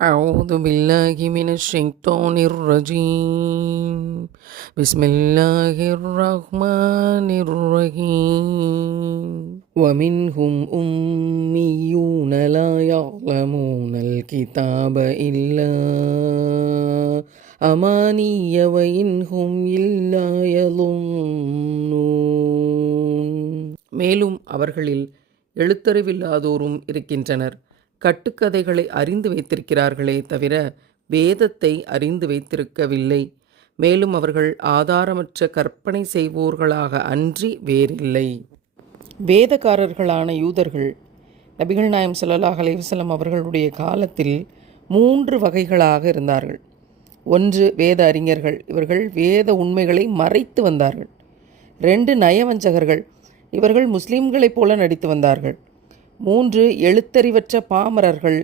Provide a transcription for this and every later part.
أعوذ بالله من الشيطان الرجيم بسم الله الرحمن الرحيم ومنهم أميون لا يعلمون الكتاب إلا أماني وإنهم إلا يظنون. மேலும் அவர்களில் எழுத்தறிவில்லாதோரும் இருக்கின்றனர். கட்டுக்கதைகளை அறிந்து வைத்திருக்கிறார்களே தவிர வேதத்தை அறிந்து வைத்திருக்கவில்லை. மேலும் அவர்கள் ஆதாரமற்ற கற்பனை செய்வோர்களாக அன்றி வேறில்லை. வேதக்காரர்களான யூதர்கள் நபிகள் நாயம் ஸல்லல்லாஹு அலைஹி வஸல்லம் அவர்களுடைய காலத்தில் 3 வகைகளாக இருந்தார்கள். 1 வேத அறிஞர்கள், இவர்கள் வேத உண்மைகளை மறைத்து வந்தார்கள். 2 நயவஞ்சகர்கள், இவர்கள் முஸ்லிம்களைப் போல நடித்து வந்தார்கள். 3 எழுத்தறிவற்ற பாமரர்கள்,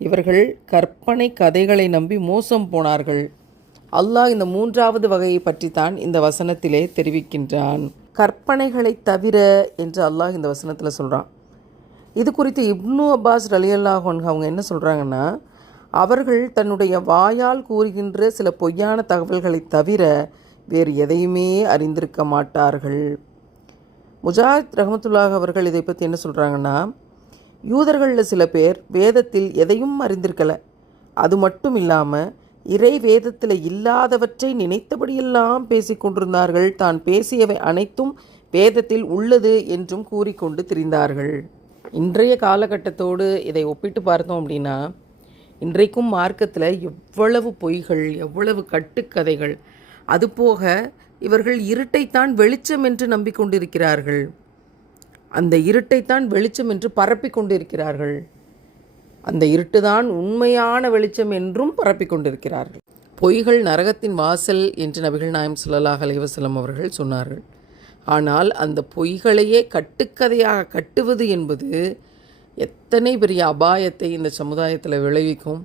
இவர்கள் கற்பனை கதைகளை நம்பி மோசம் போனார்கள். அல்லாஹ் இந்த 3வது வகையை பற்றித்தான் இந்த வசனத்திலே தெரிவிக்கின்றான். கற்பனைகளை தவிர என்று அல்லாஹ் இந்த வசனத்தில் சொல்கிறான். இது குறித்து இப்னு அப்பாஸ் ரலியல்லாஹு அன்ஹு அவங்க என்ன சொல்கிறாங்கன்னா, அவர்கள் தன்னுடைய வாயால் கூறுகின்ற சில பொய்யான தகவல்களை தவிர வேறு எதையுமே அறிந்திருக்க மாட்டார்கள். முஜாஹித் ரஹ்மத்துல்லாஹ் அவர்கள் இதை பற்றி என்ன சொல்கிறாங்கன்னா, யூதர்களில் சில பேர் வேதத்தில் எதையும் அறிந்திருக்கலை, அது மட்டும் இல்லாமல் இறை வேதத்தில் இல்லாதவற்றை நினைத்தபடியெல்லாம் பேசி கொண்டிருந்தார்கள். தான் பேசியவை அனைத்தும் வேதத்தில் உள்ளது என்றும் கூறிக்கொண்டு திரிந்தார்கள். இன்றைய காலகட்டத்தோடு இதை ஒப்பிட்டு பார்த்தோம் அப்படின்னா, இன்றைக்கும் மார்க்கத்தில் எவ்வளவு பொய்கள், எவ்வளவு கட்டுக்கதைகள். அதுபோக இவர்கள் இருட்டைத்தான் வெளிச்சம் என்று நம்பிக்கொண்டிருக்கிறார்கள். அந்த இருட்டைத்தான் வெளிச்சம் என்று பரப்பி கொண்டிருக்கிறார்கள். அந்த இருட்டுதான் உண்மையான வெளிச்சம் என்றும் பரப்பி கொண்டிருக்கிறார்கள். பொய்கள் நரகத்தின் வாசல் என்று நபிகள் நாயம் ஸல்லல்லாஹு அலைஹி வஸல்லம் அவர்கள் சொன்னார்கள். ஆனால் அந்த பொய்களையே கட்டுக்கதையாக கட்டுவது என்பது எத்தனை பெரிய அபாயத்தை இந்த சமுதாயத்தில் விளைவிக்கும்.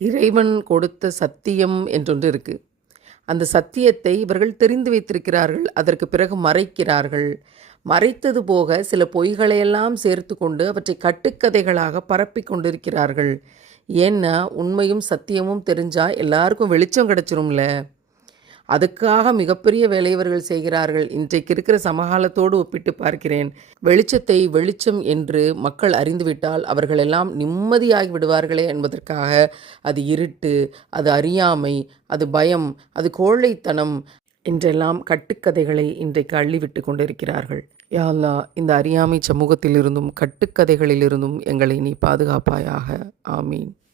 இறைவன் கொடுத்த சத்தியம் என்றொன்று இருக்குது. அந்த சத்தியத்தை இவர்கள் தெரிந்து வைத்திருக்கிறார்கள். அதற்கு பிறகு மறைக்கிறார்கள். மறைத்தது போக சில பொய்களையெல்லாம் சேர்த்து கொண்டு அவற்றை கட்டுக்கதைகளாக பரப்பி கொண்டிருக்கிறார்கள். ஏன்னா உண்மையும் சத்தியமும் தெரிஞ்சால் எல்லாருக்கும் வெளிச்சம் கிடச்சிரும்ல. அதுக்காக மிகப்பெரிய வேலை இவர்கள் செய்கிறார்கள். இன்றைக்கு இருக்கிற சமகாலத்தோடு ஒப்பிட்டு பார்க்கிறேன். வெளிச்சத்தை வெளிச்சம் என்று மக்கள் அறிந்துவிட்டால் அவர்களெல்லாம் நிம்மதியாகி விடுவார்களே என்பதற்காக அது இருட்டு, அது அறியாமை, அது பயம், அது கோழைத்தனம் என்றெல்லாம் கட்டுக்கதைகளை இன்றைக்கு அள்ளிவிட்டு கொண்டிருக்கிறார்கள். யா அல்லாஹ், இந்த அறியாமை சமூகத்திலிருந்தும் கட்டுக்கதைகளிலிருந்தும் எங்களை நீ பாதுகாப்பாயாக. ஆமீன்.